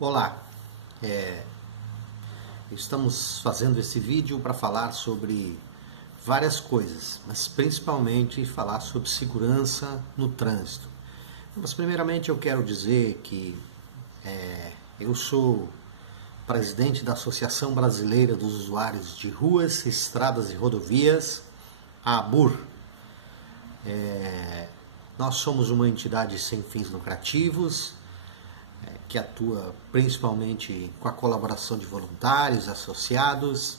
Olá, estamos fazendo esse vídeo para falar sobre várias coisas, mas principalmente falar sobre segurança no trânsito. Mas primeiramente eu quero dizer que eu sou presidente da Associação Brasileira dos Usuários de Ruas, Estradas e Rodovias, a ABUR. Nós somos uma entidade sem fins lucrativos, que atua principalmente com a colaboração de voluntários, associados,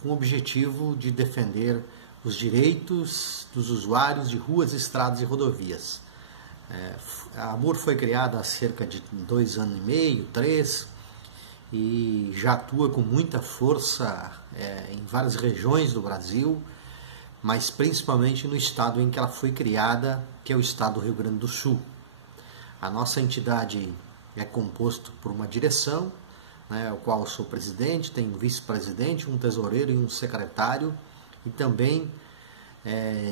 com o objetivo de defender os direitos dos usuários de ruas, estradas e rodovias. A ABUR foi criada há cerca de 2 anos e meio, 3, e já atua com muita força em várias regiões do Brasil, mas principalmente no estado em que ela foi criada, que é o estado do Rio Grande do Sul. A nossa entidade é composto por uma direção, o qual eu sou presidente, tem um vice-presidente, um tesoureiro e um secretário, e também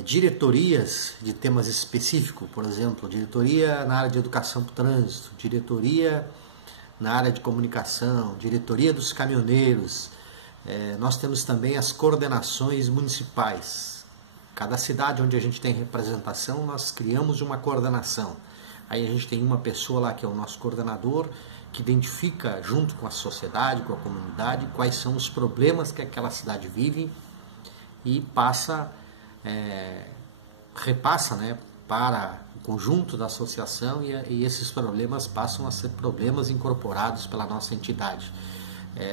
diretorias de temas específicos, por exemplo, diretoria na área de educação para o trânsito, diretoria na área de comunicação, diretoria dos caminhoneiros. Nós temos também as coordenações municipais. Cada cidade onde a gente tem representação, nós criamos uma coordenação. Aí a gente tem uma pessoa lá que é o nosso coordenador, que identifica junto com a sociedade, com a comunidade, quais são os problemas que aquela cidade vive e repassa para o conjunto da associação e esses problemas passam a ser problemas incorporados pela nossa entidade.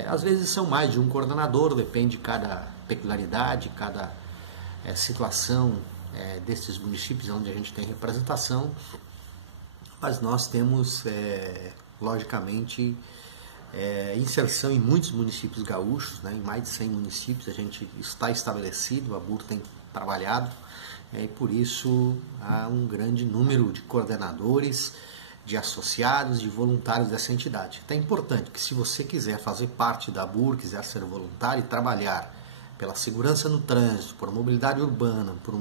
Às vezes são mais de um coordenador, depende de cada peculiaridade, cada situação desses municípios onde a gente tem representação. Mas nós temos, logicamente, inserção em muitos municípios gaúchos, em mais de 100 municípios a gente está estabelecido, a ABUR tem trabalhado, e por isso há um grande número de coordenadores, de associados, de voluntários dessa entidade. É importante que, se você quiser fazer parte da ABUR, quiser ser voluntário e trabalhar pela segurança no trânsito, por mobilidade urbana, por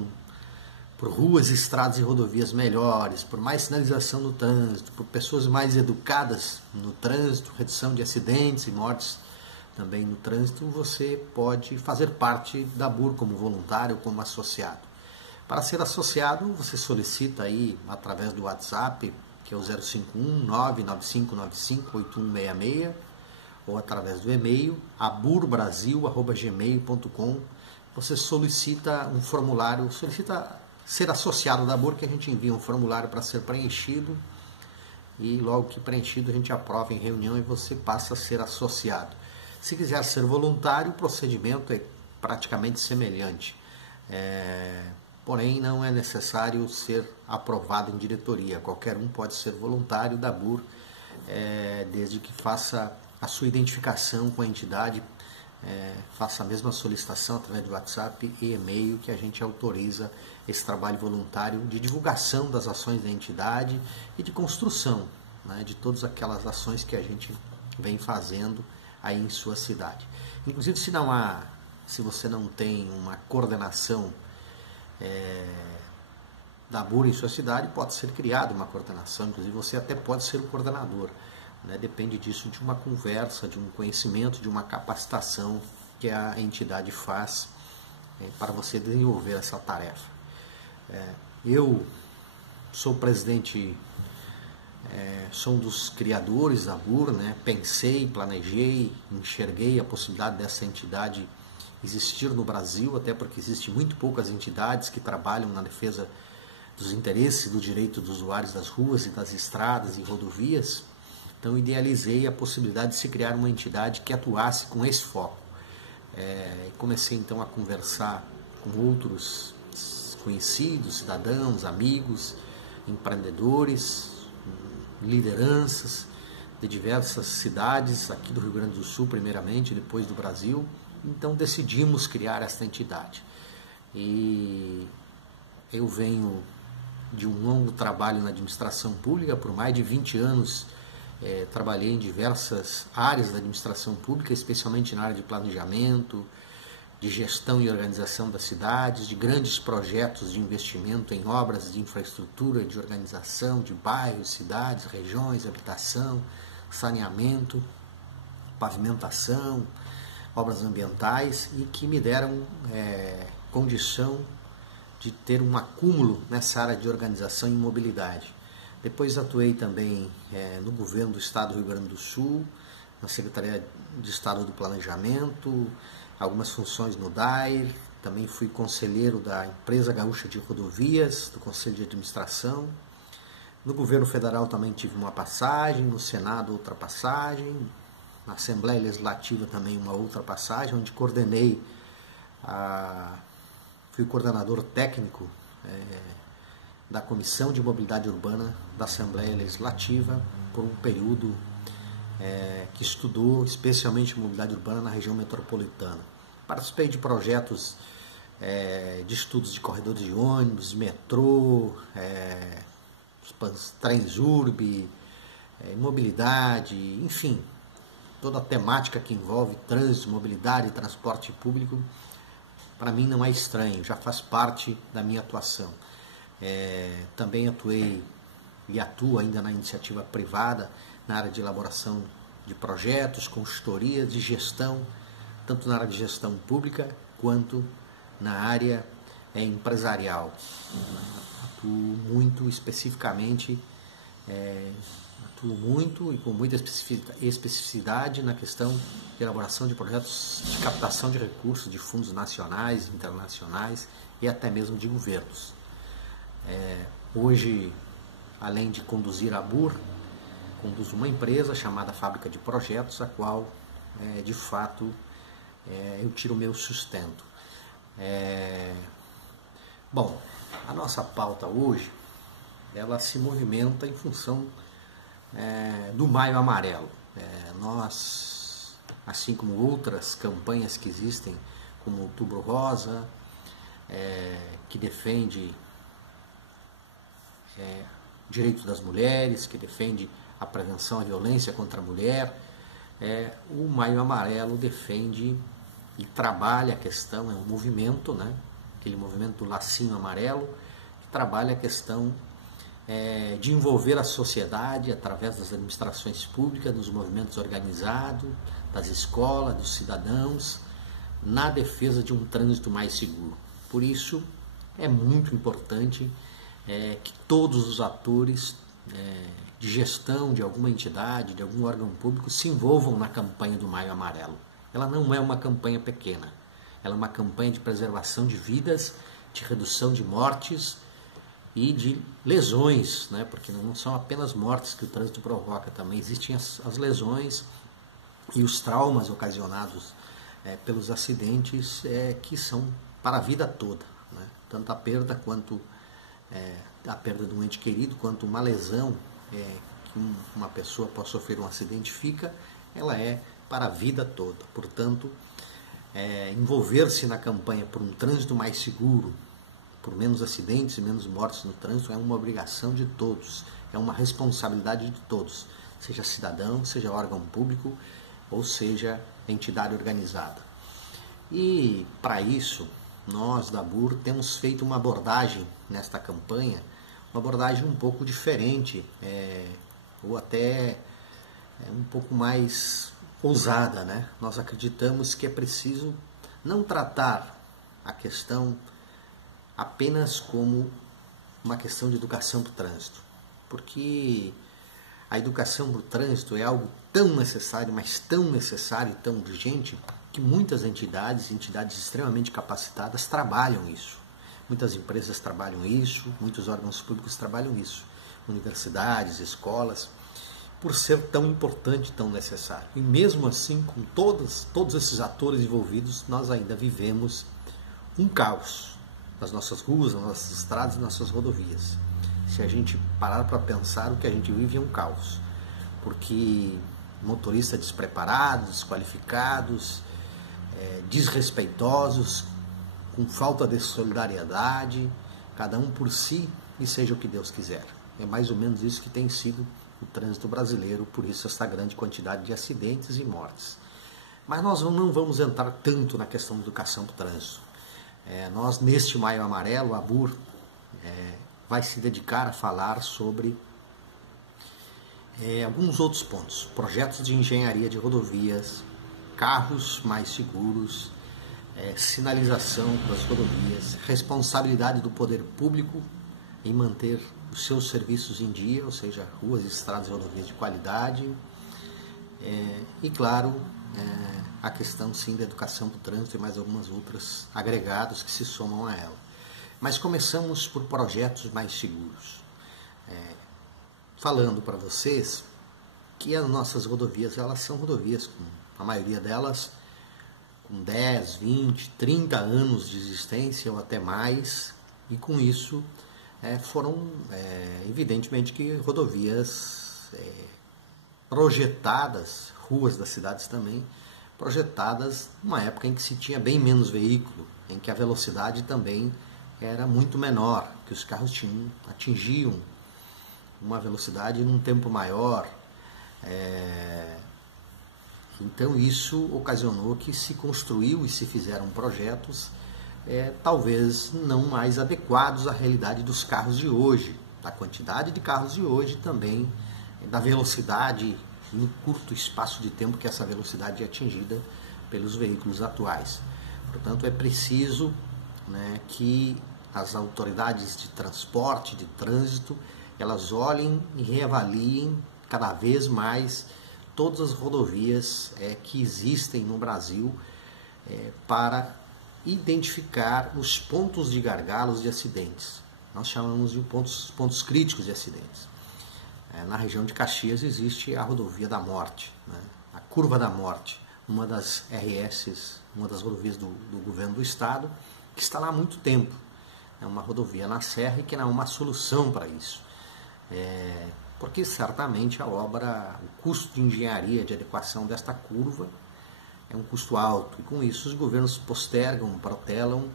ruas, estradas e rodovias melhores, por mais sinalização no trânsito, por pessoas mais educadas no trânsito, redução de acidentes e mortes também no trânsito, você pode fazer parte da ABUR como voluntário ou como associado. Para ser associado, você solicita aí através do WhatsApp, que é o 051 99595 8166, ou através do e-mail aburbrasil@gmail.com. Você solicita um formulário, ser associado da ABUR, que a gente envia um formulário para ser preenchido, e logo que preenchido a gente aprova em reunião e você passa a ser associado. Se quiser ser voluntário, o procedimento é praticamente semelhante, porém não é necessário ser aprovado em diretoria. Qualquer um pode ser voluntário da ABUR, desde que faça a sua identificação com a entidade, faça a mesma solicitação através do WhatsApp e e-mail, que a gente autoriza esse trabalho voluntário de divulgação das ações da entidade e de construção, de todas aquelas ações que a gente vem fazendo aí em sua cidade. Inclusive, se você não tem uma coordenação da ABUR em sua cidade, pode ser criada uma coordenação, inclusive você até pode ser o coordenador. Depende disso, de uma conversa, de um conhecimento, de uma capacitação que a entidade faz para você desenvolver essa tarefa. Eu sou presidente, sou um dos criadores da ABUR, pensei, planejei, enxerguei a possibilidade dessa entidade existir no Brasil, até porque existem muito poucas entidades que trabalham na defesa dos interesses e do direito dos usuários das ruas e das estradas e rodovias. Então, idealizei a possibilidade de se criar uma entidade que atuasse com esse foco. Comecei, então, a conversar com outros conhecidos, cidadãos, amigos, empreendedores, lideranças de diversas cidades, aqui do Rio Grande do Sul, primeiramente, depois do Brasil. Então, decidimos criar esta entidade. E eu venho de um longo trabalho na administração pública, por mais de 20 anos. Trabalhei em diversas áreas da administração pública, especialmente na área de planejamento, de gestão e organização das cidades, de grandes projetos de investimento em obras de infraestrutura, de organização de bairros, cidades, regiões, habitação, saneamento, pavimentação, obras ambientais e que me deram condição de ter um acúmulo nessa área de organização e mobilidade. Depois atuei também no governo do estado do Rio Grande do Sul, na Secretaria de Estado do Planejamento, algumas funções no DAIR, também fui conselheiro da Empresa Gaúcha de Rodovias, do Conselho de Administração. No governo federal também tive uma passagem, no Senado outra passagem, na Assembleia Legislativa também uma outra passagem, onde coordenei, fui coordenador técnico da Comissão de Mobilidade Urbana da Assembleia Legislativa por um período que estudou especialmente mobilidade urbana na região metropolitana. Participei de projetos de estudos de corredores de ônibus, metrô, trens urb, mobilidade, enfim, toda a temática que envolve trânsito, mobilidade e transporte público, para mim não é estranho, já faz parte da minha atuação. Também atuei e atuo ainda na iniciativa privada, na área de elaboração de projetos, consultoria, de gestão, tanto na área de gestão pública quanto na área empresarial. Atuo muito especificamente, atuo muito e com muita especificidade na questão de elaboração de projetos de captação de recursos de fundos nacionais, internacionais e até mesmo de governos. Hoje, além de conduzir a BUR, conduzo uma empresa chamada Fábrica de Projetos, a qual, de fato, eu tiro o meu sustento. Bom, a nossa pauta hoje, ela se movimenta em função do Maio Amarelo. Nós, assim como outras campanhas que existem, como o Outubro Rosa, que defende direitos das mulheres, que defende a prevenção à violência contra a mulher, o Maio Amarelo defende e trabalha a questão, é um movimento, né? Aquele movimento do lacinho amarelo, que trabalha a questão de envolver a sociedade através das administrações públicas, dos movimentos organizados, das escolas, dos cidadãos, na defesa de um trânsito mais seguro. Por isso, é muito importante que todos os atores de gestão de alguma entidade, de algum órgão público, se envolvam na campanha do Maio Amarelo. Ela não é uma campanha pequena, ela é uma campanha de preservação de vidas, de redução de mortes e de lesões, né? Porque não são apenas mortes que o trânsito provoca, também existem as lesões e os traumas ocasionados pelos acidentes que são para a vida toda, né? Tanto a perda quanto a perda de um ente querido, quanto uma lesão que uma pessoa pode sofrer um acidente ela é para a vida toda. Portanto, envolver-se na campanha por um trânsito mais seguro, por menos acidentes e menos mortes no trânsito, é uma obrigação de todos, é uma responsabilidade de todos, seja cidadão, seja órgão público ou seja entidade organizada. E para isso, nós da BUR temos feito uma abordagem nesta campanha, uma abordagem um pouco diferente, ou até um pouco mais ousada, né? Nós acreditamos que é preciso não tratar a questão apenas como uma questão de educação para o trânsito, porque a educação para o trânsito é algo tão necessário, mas tão necessário e tão urgente, que muitas entidades extremamente capacitadas trabalham isso. Muitas empresas trabalham isso, muitos órgãos públicos trabalham isso, universidades, escolas, por ser tão importante, tão necessário. E mesmo assim, com todos esses atores envolvidos, nós ainda vivemos um caos nas nossas ruas, nas nossas estradas, nas nossas rodovias. Se a gente parar para pensar, o que a gente vive é um caos, porque motoristas despreparados, desqualificados, desrespeitosos, com falta de solidariedade, cada um por si e seja o que Deus quiser. É mais ou menos isso que tem sido o trânsito brasileiro, por isso essa grande quantidade de acidentes e mortes. Mas nós não vamos entrar tanto na questão da educação do trânsito. Nós, neste Maio Amarelo, a BUR vai se dedicar a falar sobre Alguns outros pontos: projetos de engenharia de rodovias, carros mais seguros, sinalização das rodovias, responsabilidade do poder público em manter os seus serviços em dia, ou seja, ruas, estradas e rodovias de qualidade, e claro, a questão sim da educação do trânsito e mais algumas outras agregados que se somam a ela. Mas começamos por projetos mais seguros, falando para vocês que as nossas rodovias, elas são rodovias, a maioria delas com 10, 20, 30 anos de existência ou até mais, e com isso foram evidentemente que rodovias projetadas, ruas das cidades também, projetadas numa época em que se tinha bem menos veículo, em que a velocidade também era muito menor, que os carros atingiam uma velocidade num tempo maior. Então isso ocasionou que se construiu e se fizeram projetos talvez não mais adequados à realidade dos carros de hoje, da quantidade de carros de hoje também, da velocidade no curto espaço de tempo que essa velocidade é atingida pelos veículos atuais. Portanto, é preciso que as autoridades de transporte, de trânsito, elas olhem e reavaliem cada vez mais todas as rodovias que existem no Brasil para identificar os pontos de gargalos de acidentes. Nós chamamos de pontos críticos de acidentes. Na região de Caxias existe a rodovia da morte, a curva da morte, uma das RS, uma das rodovias do governo do estado, que está lá há muito tempo. É uma rodovia na serra e que não é uma solução para isso. Porque certamente a obra, o custo de engenharia de adequação desta curva é um custo alto, e com isso os governos postergam, protelam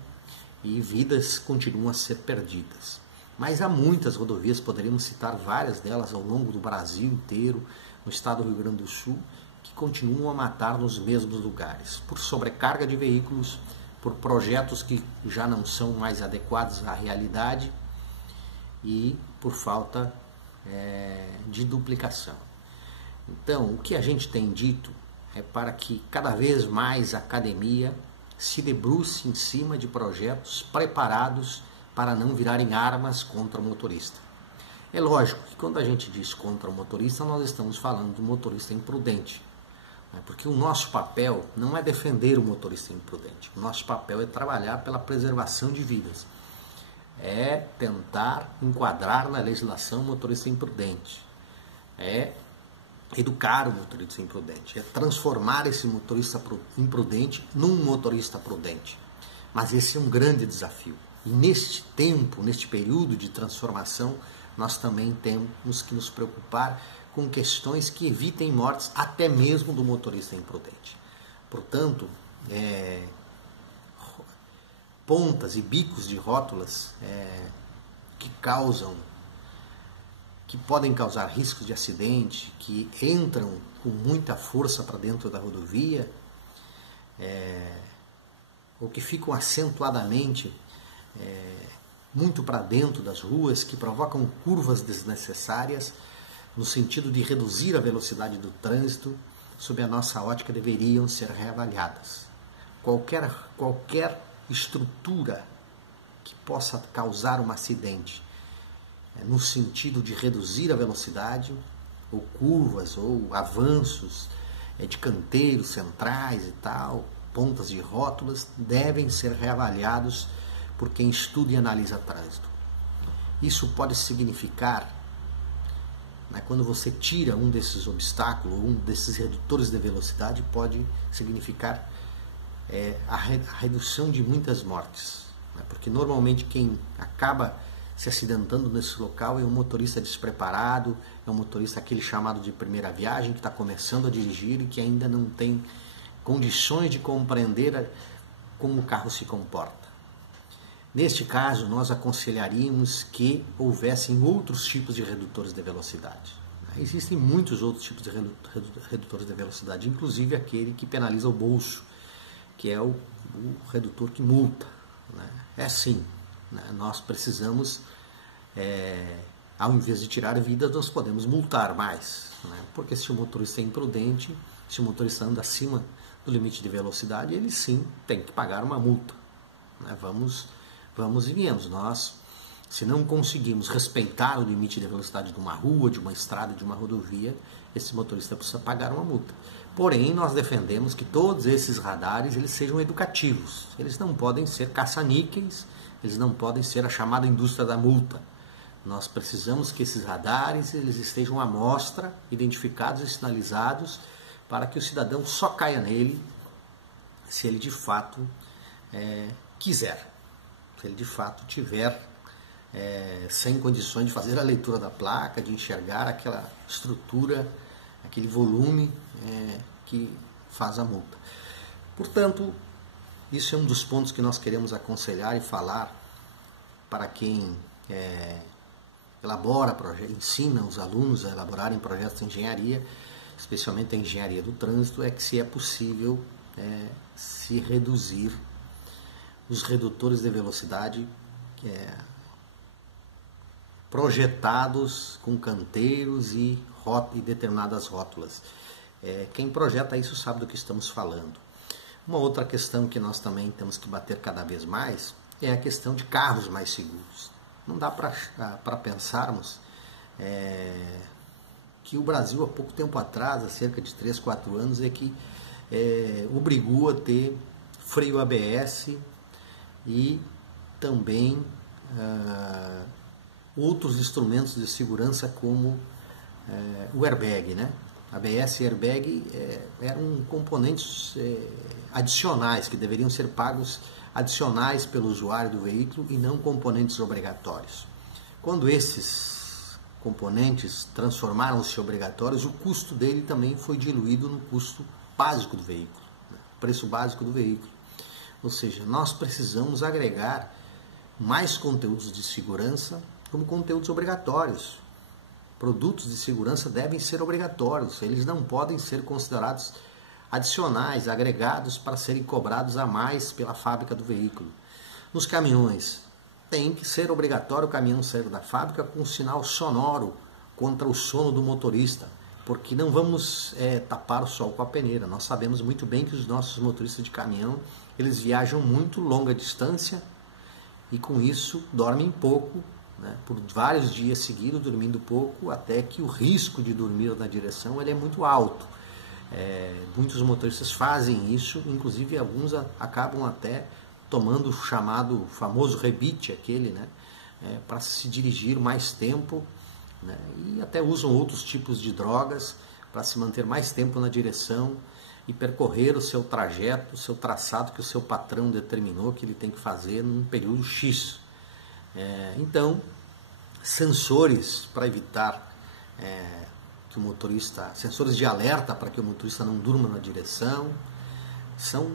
e vidas continuam a ser perdidas. Mas há muitas rodovias, poderíamos citar várias delas ao longo do Brasil inteiro, no estado do Rio Grande do Sul, que continuam a matar nos mesmos lugares, por sobrecarga de veículos, por projetos que já não são mais adequados à realidade e por falta de duplicação. Então, o que a gente tem dito é para que cada vez mais a academia se debruce em cima de projetos preparados para não virarem armas contra o motorista. É lógico que quando a gente diz contra o motorista, nós estamos falando do motorista imprudente, porque o nosso papel não é defender o motorista imprudente, o nosso papel é trabalhar pela preservação de vidas, é tentar enquadrar na legislação o motorista imprudente, é educar o motorista imprudente, é transformar esse motorista imprudente num motorista prudente. Mas esse é um grande desafio. E neste tempo, neste período de transformação, nós também temos que nos preocupar com questões que evitem mortes até mesmo do motorista imprudente. Portanto, pontas e bicos de rótulas que podem causar riscos de acidente, que entram com muita força para dentro da rodovia, ou que ficam acentuadamente muito para dentro das ruas, que provocam curvas desnecessárias, no sentido de reduzir a velocidade do trânsito, sob a nossa ótica, deveriam ser reavaliadas. Qualquer estrutura que possa causar um acidente, no sentido de reduzir a velocidade, ou curvas, ou avanços de canteiros centrais e tal, pontas de rótulas, devem ser reavaliados por quem estuda e analisa trânsito. Isso pode significar, quando você tira um desses obstáculos, um desses redutores de velocidade, pode significar a redução de muitas mortes, porque normalmente quem acaba se acidentando nesse local é um motorista despreparado, é um motorista aquele chamado de primeira viagem, que está começando a dirigir e que ainda não tem condições de compreender como o carro se comporta. Neste caso, nós aconselharíamos que houvessem outros tipos de redutores de velocidade. Existem muitos outros tipos de redutores de velocidade, inclusive aquele que penaliza o bolso, que é o redutor que multa. É assim, nós precisamos ao invés de tirar vidas, nós podemos multar mais, né? Porque se o motorista é imprudente, se o motorista anda acima do limite de velocidade, ele sim tem que pagar uma multa, né? Vamos e viemos. Nós, se não conseguimos respeitar o limite de velocidade de uma rua, de uma estrada, de uma rodovia, esse motorista precisa pagar uma multa. Porém, nós defendemos que todos esses radares eles sejam educativos. Eles não podem ser caça-níqueis, eles não podem ser a chamada indústria da multa. Nós precisamos que esses radares eles estejam à mostra, identificados e sinalizados, para que o cidadão só caia nele se ele de fato quiser, se ele de fato tiver sem condições de fazer a leitura da placa, de enxergar aquela estrutura, aquele volume que faz a multa. Portanto, isso é um dos pontos que nós queremos aconselhar e falar para quem elabora projetos, ensina os alunos a elaborarem projetos de engenharia, especialmente a engenharia do trânsito, é que se é possível se reduzir os redutores de velocidade projetados com canteiros e determinadas rótulas. Quem projeta isso sabe do que estamos falando. Uma outra questão que nós também temos que bater cada vez mais é a questão de carros mais seguros. Não dá para pensarmos que o Brasil, há pouco tempo atrás, há cerca de 3, 4 anos, obrigou a ter freio ABS e também outros instrumentos de segurança como o airbag, né? ABS e airbag eram componentes adicionais que deveriam ser pagos adicionais pelo usuário do veículo e não componentes obrigatórios. Quando esses componentes transformaram-se em obrigatórios, o custo dele também foi diluído no custo básico do veículo, né? Preço básico do veículo. Ou seja, nós precisamos agregar mais conteúdos de segurança como conteúdos obrigatórios. Produtos de segurança devem ser obrigatórios, eles não podem ser considerados adicionais, agregados para serem cobrados a mais pela fábrica do veículo. Nos caminhões, tem que ser obrigatório o caminhão sair da fábrica com um sinal sonoro contra o sono do motorista, porque não vamos tapar o sol com a peneira. Nós sabemos muito bem que os nossos motoristas de caminhão, eles viajam muito longa distância e com isso dormem pouco, né, por vários dias seguidos, dormindo pouco, até que o risco de dormir na direção ele é muito alto. Muitos motoristas fazem isso, inclusive alguns acabam até tomando o famoso rebite, aquele, né, para se dirigir mais tempo, né, e até usam outros tipos de drogas para se manter mais tempo na direção e percorrer o seu trajeto, o seu traçado que o seu patrão determinou que ele tem que fazer num período X. Então, sensores para evitar que o motorista, sensores de alerta para que o motorista não durma na direção, são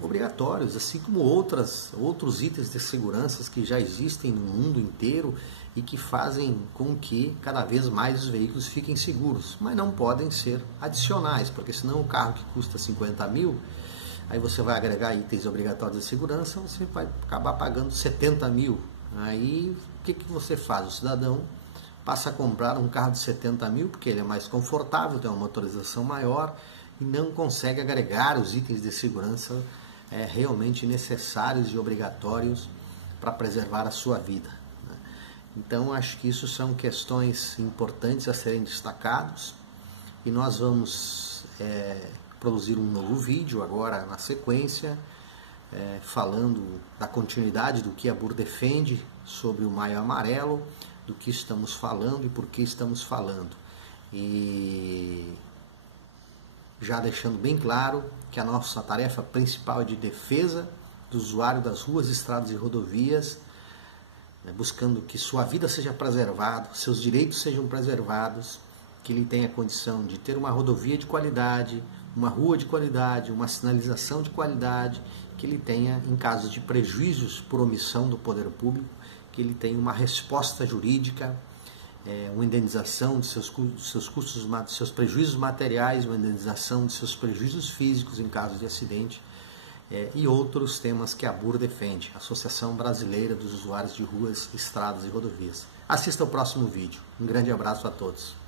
obrigatórios, assim como outros itens de segurança que já existem no mundo inteiro e que fazem com que cada vez mais os veículos fiquem seguros, mas não podem ser adicionais, porque senão o carro que custa 50 mil, aí você vai agregar itens obrigatórios de segurança, você vai acabar pagando 70 mil. Aí o que você faz? O cidadão passa a comprar um carro de 70 mil porque ele é mais confortável, tem uma motorização maior e não consegue agregar os itens de segurança realmente necessários e obrigatórios para preservar a sua vida, né? Então acho que isso são questões importantes a serem destacados e nós vamos produzir um novo vídeo agora na sequência, falando da continuidade do que a BUR defende sobre o Maio Amarelo, do que estamos falando e por que estamos falando. E já deixando bem claro que a nossa tarefa principal é de defesa do usuário das ruas, estradas e rodovias, né, buscando que sua vida seja preservada, seus direitos sejam preservados, que ele tenha condição de ter uma rodovia de qualidade, uma rua de qualidade, uma sinalização de qualidade, que ele tenha, em casos de prejuízos por omissão do poder público, que ele tenha uma resposta jurídica, uma indenização de seus custos, de seus prejuízos materiais, uma indenização de seus prejuízos físicos em caso de acidente, e outros temas que a ABUR defende, Associação Brasileira dos Usuários de Ruas, Estradas e Rodovias. Assista ao próximo vídeo. Um grande abraço a todos.